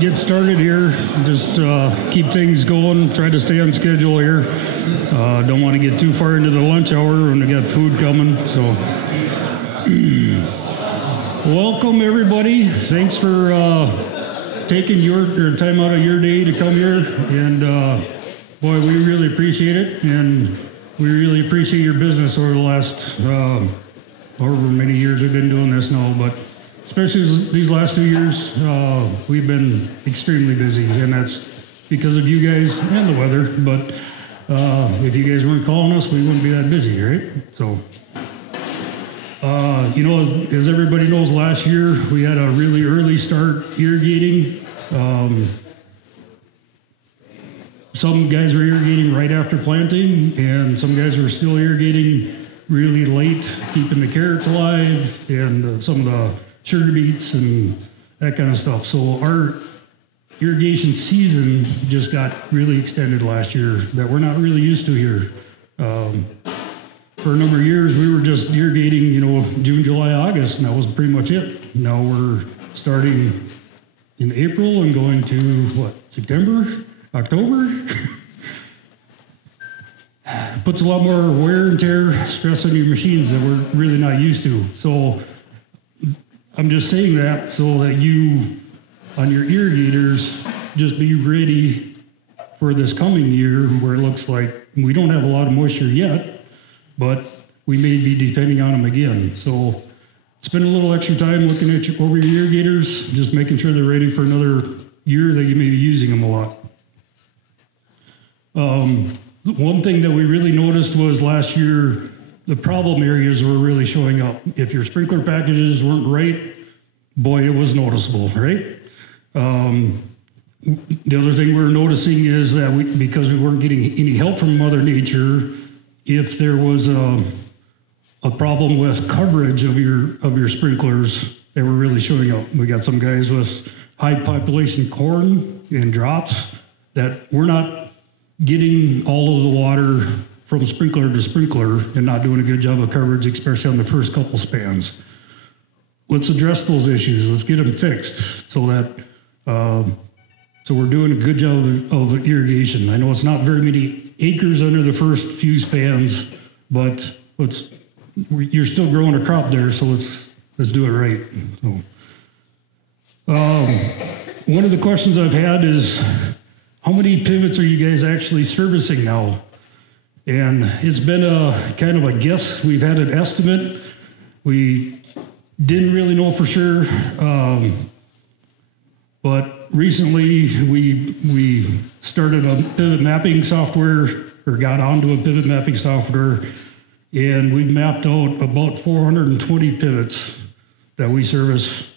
get started here. Just keep things going. Try to stay on schedule here. Don't want to get too far into the lunch hour when we got food coming. So, welcome everybody. Thanks for taking your time out of your day to come here. And boy, we really appreciate it. And we really appreciate your business over the last however many years we've been doing this now. But especially these last 2 years, we've been extremely busy, and that's because of you guys and the weather. But if you guys weren't calling us, we wouldn't be that busy, right? So, you know, as everybody knows, last year we had a really early start irrigating. Some guys were irrigating right after planting, and some guys were still irrigating really late, keeping the carrots alive and some of the sugar beets and that kind of stuff. So our irrigation season just got really extended last year that we're not really used to here. For a number of years, we were just irrigating, you know, June, July, August, and that was pretty much it. Now we're starting in April and going to, what, September, October? Puts a lot more wear and tear, stress on your machines that we're really not used to. So I'm just saying that so that you, on your irrigators, just be ready for this coming year where it looks like we don't have a lot of moisture yet, but we may be depending on them again. So spend a little extra time looking at over your irrigators, just making sure they're ready for another year that you may be using them a lot. One thing that we really noticed was last year, the problem areas were really showing up. If your sprinkler packages weren't right, boy, it was noticeable, right? The other thing we're noticing is that because we weren't getting any help from Mother Nature, if there was a problem with coverage of your sprinklers, they were really showing up. We got some guys with high population corn and drops that we're not getting all of the water from sprinkler to sprinkler and not doing a good job of coverage, especially on the first couple spans. Let's address those issues. Let's get them fixed so that so we're doing a good job of irrigation. I know it's not very many acres under the first few spans, but you're still growing a crop there, so let's do it right. So, one of the questions I've had is, how many pivots are you guys actually servicing now? And it's been a kind of a guess. We've had an estimate. We didn't really know for sure. But recently we started a pivot mapping software, or got onto a pivot mapping software, and we mapped out about 420 pivots that we service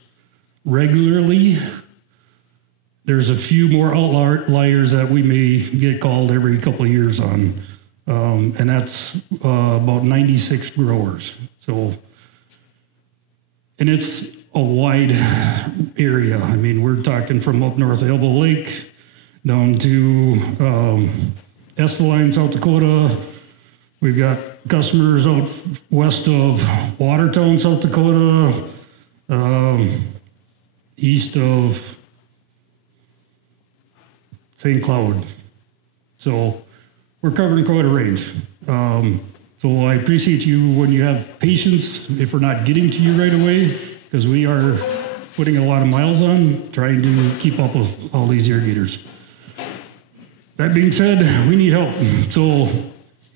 regularly. There's a few more outliers that we may get called every couple of years on, and that's about 96 growers. So, and it's a wide area. I mean, we're talking from up north of Elbow Lake down to Esteline, South Dakota. We've got customers out west of Watertown, South Dakota, east of St. Cloud. So we're covering quite a range. So I appreciate you when you have patience if we're not getting to you right away, because we are putting a lot of miles on trying to keep up with all these irrigators. That being said, we need help. So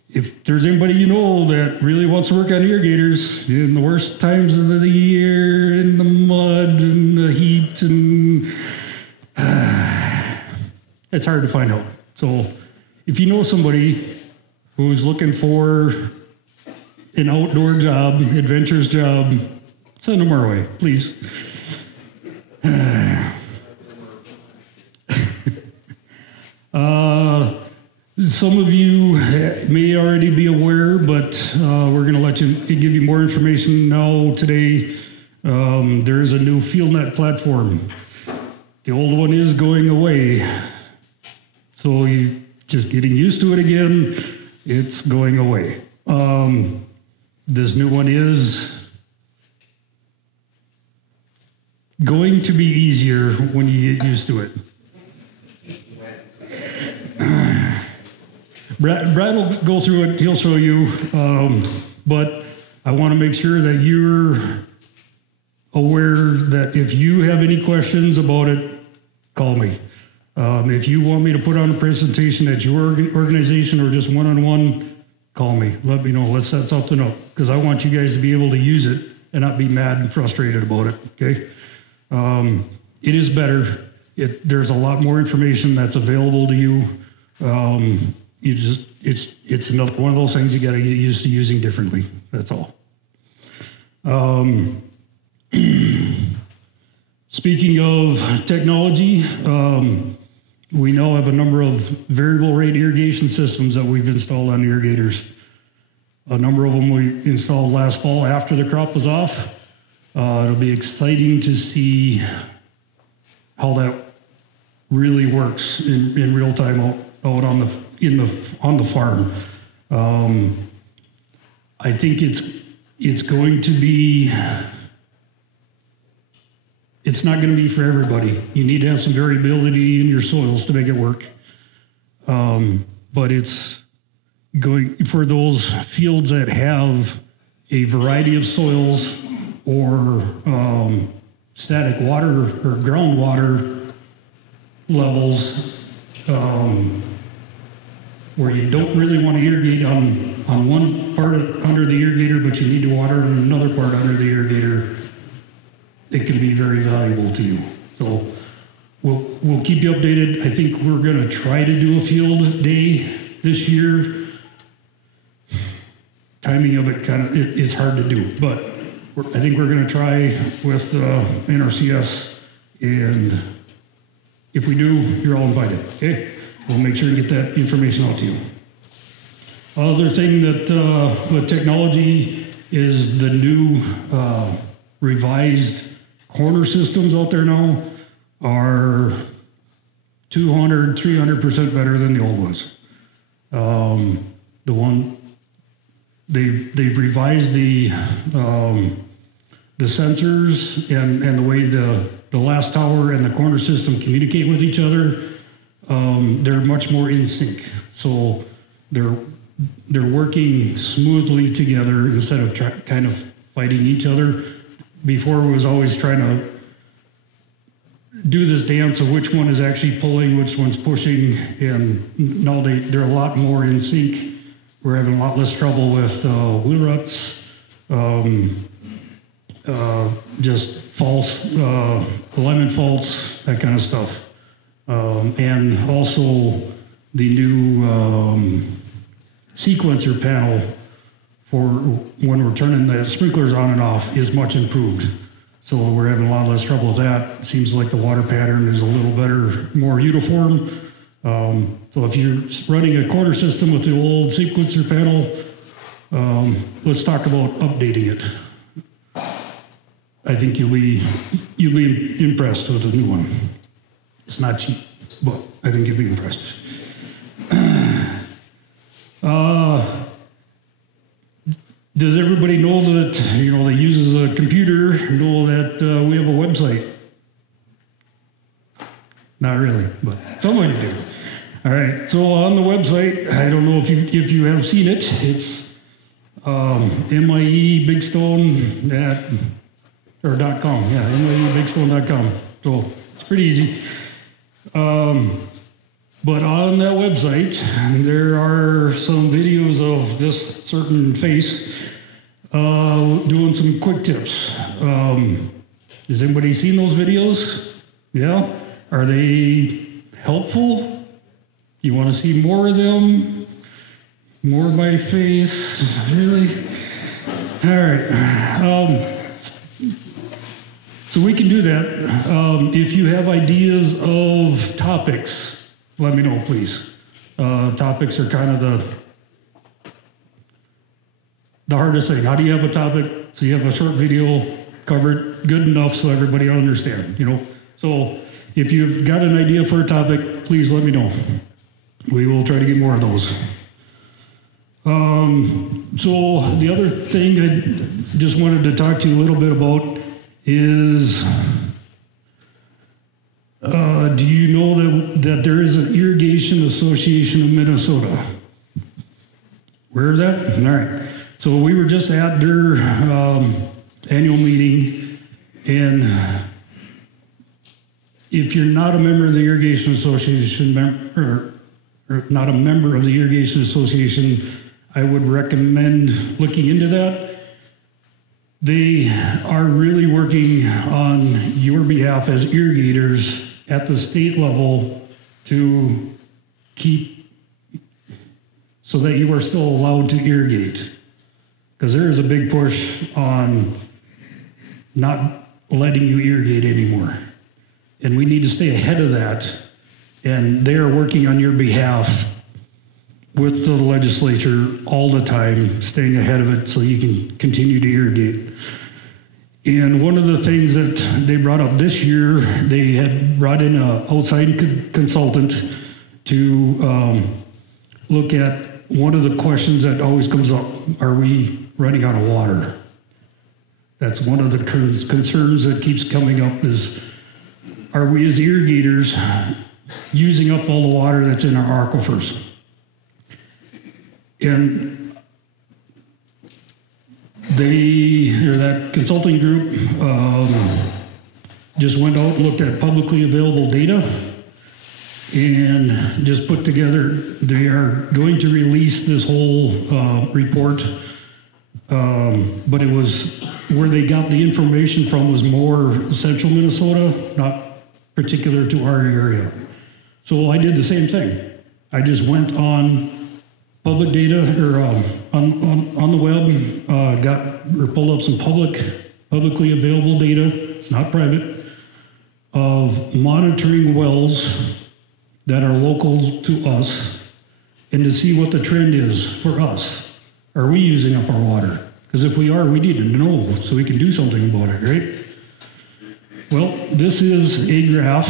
if there's anybody you know that really wants to work on irrigators in the worst times of the year, in the mud and the heat, and it's hard to find out. So if you know somebody who's looking for an outdoor job, adventurous job, send them our way, please. Some of you may already be aware, but we're going to give you more information now today. There is a new FieldNet platform. The old one is going away. So you just getting used to it again, it's going away. This new one is going to be easier when you get used do it. Brad will go through it, he'll show you, but I want to make sure that you're aware that if you have any questions about it, call me. If you want me to put on a presentation at your organization or just one-on-one, call me. Let me know. Let's set something up because I want you guys to be able to use it and not be mad and frustrated about it, okay? It is better. There's a lot more information that's available to you. It's another one of those things you got to get used to using differently. That's all. Speaking of technology, we now have a number of variable rate irrigation systems that we've installed on irrigators. A number of them we installed last fall after the crop was off. It'll be exciting to see how that really works in real time out on the farm. I think it's going to be. It's not going to be for everybody. You need to have some variability in your soils to make it work. But it's going for those fields that have a variety of soils or static water or groundwater levels where you don't really want to irrigate on one part under the irrigator, but you need to water on another part under the irrigator. It can be very valuable to you. So we'll keep you updated. I think we're going to try to do a field day this year. Timing of it it's hard to do, but I think we're going to try with NRCS, and if we do, you're all invited. Okay, we'll make sure to get that information out to you. Other thing that with technology is the new revised corner systems out there now are 200, 300% better than the old ones. The one they've revised the sensors and the way the last tower and the corner system communicate with each other. They're much more in sync, so they're working smoothly together instead of kind of fighting each other. Before it was always trying to do this dance of which one is actually pulling, which one's pushing, and now they're a lot more in sync. We're having a lot less trouble with wheel ruts, just false alignment faults, that kind of stuff. And also the new sequencer panel for when we're turning the sprinklers on and off is much improved. So we're having a lot less trouble with that. It seems like the water pattern is a little better, more uniform. So if you're running a corner system with the old sequencer panel, let's talk about updating it. I think you'll be impressed with the new one. It's not cheap, but I think you'll be impressed. Does everybody know that, that uses a computer know that we have a website? Not really, but somebody do. All right, so on the website, I don't know if you have seen it. It's miebigstone.com. Yeah, miebigstone.com. So it's pretty easy. But on that website, there are some videos of this certain face doing some quick tips. Has anybody seen those videos? Yeah? Are they helpful? You want to see more of them? More of my face? Really? All right. So we can do that. If you have ideas of topics, let me know, please. Topics are kind of the hardest thing. How do you have a topic so you have a short video covered good enough so everybody will understand, So if you've got an idea for a topic, please let me know. We will try to get more of those. So the other thing I just wanted to talk to you a little bit about is Do you know that there is an Irrigation Association of Minnesota? Aware of that? All right. So we were just at their annual meeting, and if you're not a member of the Irrigation Association, or not a member of the Irrigation Association, I would recommend looking into that. They are really working on your behalf as irrigators at the state level to keep so that you are still allowed to irrigate. Because there is a big push on not letting you irrigate anymore. And we need to stay ahead of that. And they are working on your behalf with the legislature all the time, staying ahead of it so you can continue to irrigate. And one of the things that they brought up this year, they had brought in an outside consultant to look at one of the questions that always comes up: are we running out of water? That's one of the concerns that keeps coming up is, are we as irrigators using up all the water that's in our aquifers? And that consulting group just went out and looked at publicly available data and just put together, they are going to release this whole report, but it was, where they got the information from was more central Minnesota, not particular to our area. So I did the same thing. I just went on public data, or on the web, pulled up some publicly available data, not private, of monitoring wells that are local to us, and to see what the trend is for us. Are we using up our water? Because if we are, we need to know so we can do something about it, right? Well, this is a graph.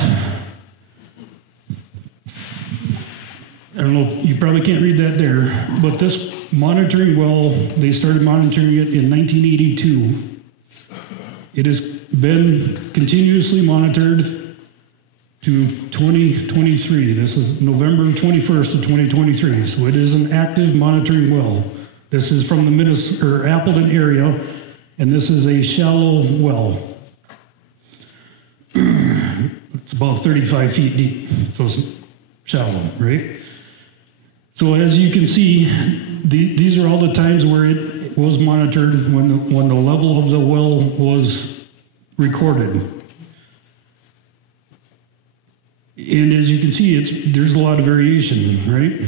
I don't know, you probably can't read that there, but this monitoring well, they started monitoring it in 1982. It has been continuously monitored to 2023. This is November 21st of 2023, so it is an active monitoring well. This is from the Appleton area, and this is a shallow well. It's about 35 feet deep, so it's shallow, right? So as you can see, these are all the times where it was monitored when the level of the well was recorded. And as you can see, there's a lot of variation, right?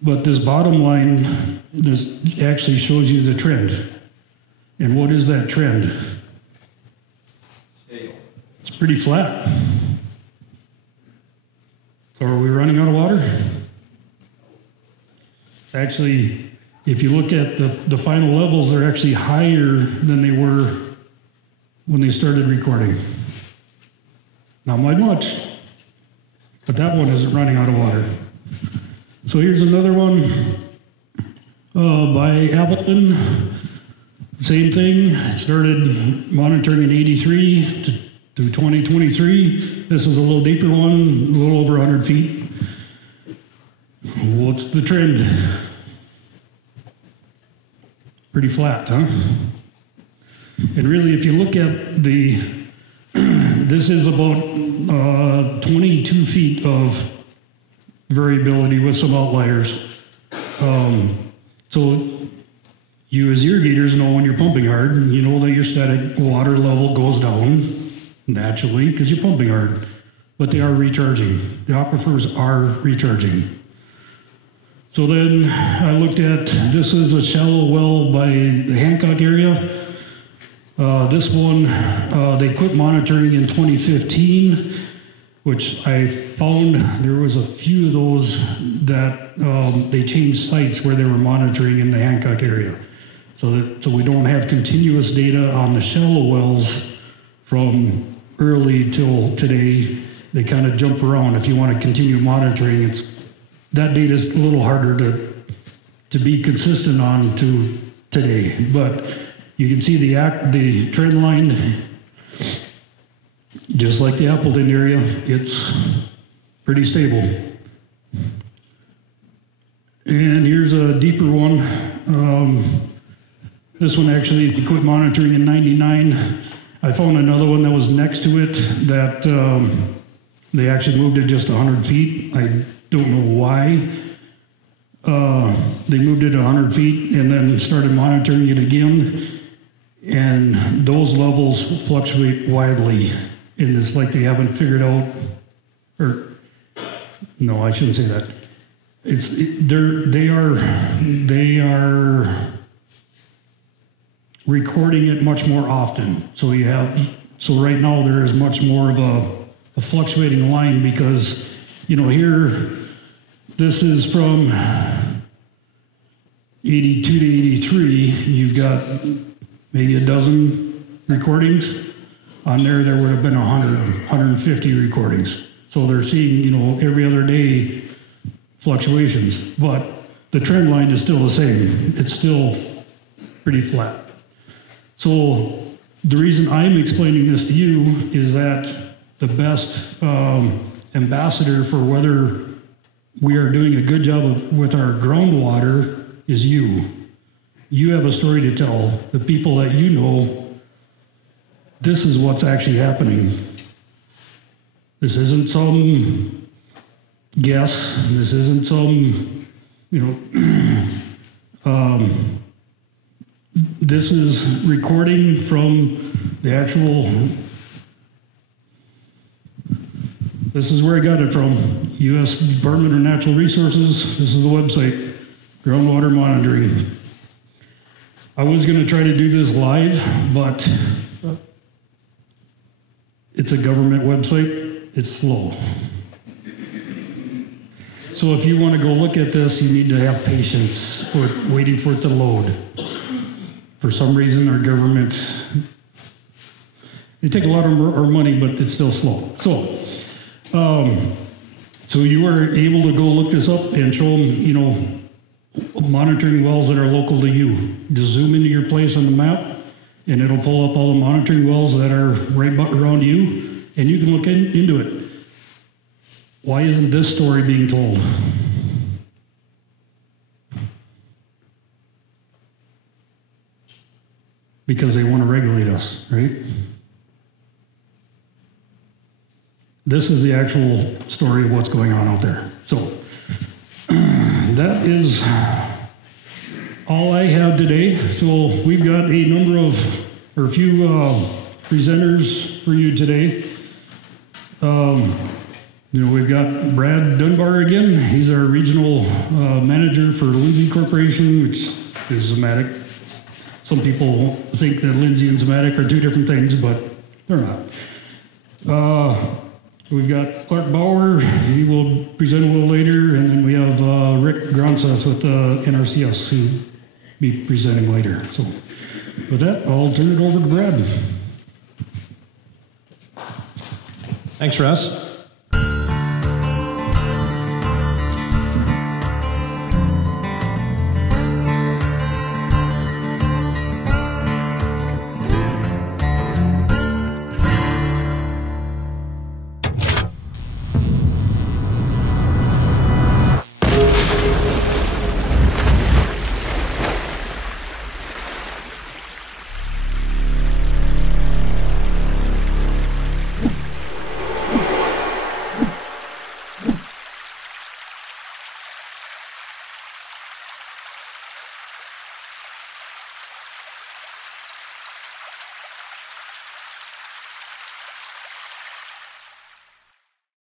But this bottom line, this actually shows you the trend. And what is that trend? Scale. It's pretty flat. So are we running out of water? Actually, if you look at the final levels, they're actually higher than they were when they started recording. Not by much, but that one isn't running out of water. So here's another one by Appleton. Same thing, it started monitoring in 83 to 2023. This is a little deeper one, a little over 100 feet. What's the trend? Pretty flat, huh? And really, if you look at this is about 22 feet of variability with some outliers. So you as irrigators know when you're pumping hard, you know that your static water level goes down naturally because you're pumping hard, but they are recharging. The aquifers are recharging. So then I looked at, this is a shallow well by the Hancock area. This one, they quit monitoring in 2015, which I found there was a few of those that they changed sites where they were monitoring in the Hancock area. So we don't have continuous data on the shallow wells from early till today. They kind of jump around. If you want to continue monitoring, that data is a little harder to be consistent on to today. But you can see the trend line Just like the Appleton area, it's pretty stable. And here's a deeper one. This one actually, if you quit monitoring in 99, I found another one that was next to it that they actually moved it just 100 feet. I don't know why. They moved it 100 feet and then started monitoring it again. And those levels fluctuate widely. And it's like they haven't figured out, or no, I shouldn't say that. They are recording it much more often. So right now there is much more of a fluctuating line because, here, this is from 82 to 83. You've got maybe a dozen recordings. On there would have been 100, 150 recordings. So they're seeing, every other day fluctuations, but the trend line is still the same. It's still pretty flat. So the reason I'm explaining this to you is that the best ambassador for whether we are doing a good job with our groundwater is you. You have a story to tell the people that you know. This is what's actually happening. This isn't some guess. This isn't some, this is recording from the actual, this is where I got it from, U.S. Department of Natural Resources. This is the website, groundwater monitoring. I was going to try to do this live, but it's a government website. It's slow. So if you want to go look at this, you need to have patience with waiting for it to load. For some reason, our government, they take a lot of our money, but it's still slow. So you are able to go look this up and show them, monitoring wells that are local to you. Just zoom into your place on the map, and it'll pull up all the monitoring wells that are right around you, and you can look into it. Why isn't this story being told? Because they want to regulate us, right? This is the actual story of what's going on out there. So that is all I have today. So we've got a few presenters for you today. We've got Brad Dunbar again. He's our regional manager for Lindsay Corporation, which is Zematic. Some people think that Lindsay and Zematic are two different things, but they're not. We've got Clark Bauer. He will present a little later, and then we have Rick Gronseth with NRCS who will be presenting later. So with that, I'll turn it over to Brad. Thanks, Russ.